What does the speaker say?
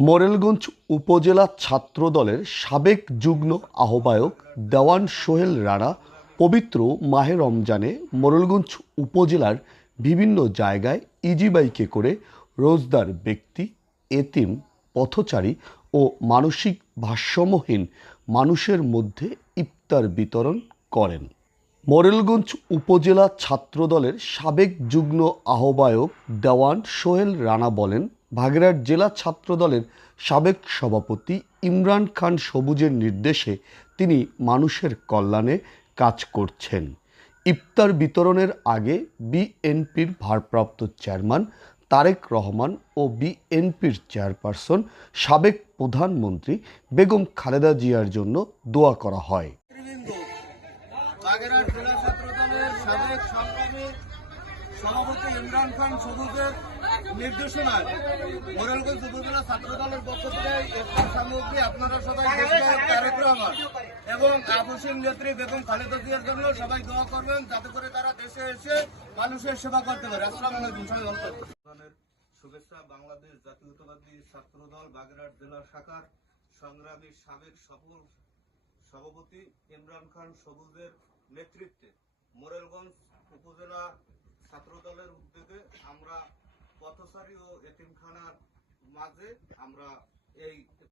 মোরেলগঞ্জ উপজেলা ছাত্রদলের সাবেক যুগ্ম আহ্বায়ক দেওয়ান সোহেল রানা পবিত্র মাহে রমজানে মোরেলগঞ্জ উপজেলার বিভিন্ন জায়গায় ইজি বাইকে করে রোজদার ব্যক্তি, এতিম, পথচারী ও মানসিক ভারসাম্যহীন মানুষের মধ্যে ইফতার বিতরণ করেন। মোরেলগঞ্জ উপজেলা ছাত্রদলের সাবেক যুগ্ম আহ্বায়ক দেওয়ান সোহেল রানা বলেন ভাগেরহাট জেলা ছাত্রদলের সাবেক সভাপতি ইমরান খান সবুজের নির্দেশে তিনি মানুষের কল্যাণে কাজ করছেন। ইফতার বিতরণের আগে বিএনপির ভারপ্রাপ্ত চেয়ারম্যান তারেক রহমান ও বিএনপির চেয়ারপারসন সাবেক প্রধানমন্ত্রী বেগম খালেদা জিয়ার জন্য দোয়া করা হয়। সভাপতি ইমরান খান সবুজের নির্দেশনায় মোরেলগঞ্জ উপজেলা ছাত্র দলের পক্ষ থেকে ইফতার সামগ্রী আপনারা সবাই রহমান এবং আপসীন নেত্রী বেগম খালেদা জিয়ার জন্য সবাই দোয়া করবেন, যাতে করে তারা দেশে এসে মানুষের সেবা করতে পারে আসসালামু আলাইকুম, সবাই। শুভেচ্ছা, বাংলাদেশ জাতীয়তাবাদী ছাত্র দল বাগেরহাট জেলা শাখার সংগ্রামী সাবেক সফল সভাপতি ইমরান খান সবুজের নেতৃত্বে মোরেলগঞ্জ উপজেলা ছাত্র দলের উদ্যোগে আমরা পথচারী ও এতিমখানার মাঝে আমরা এই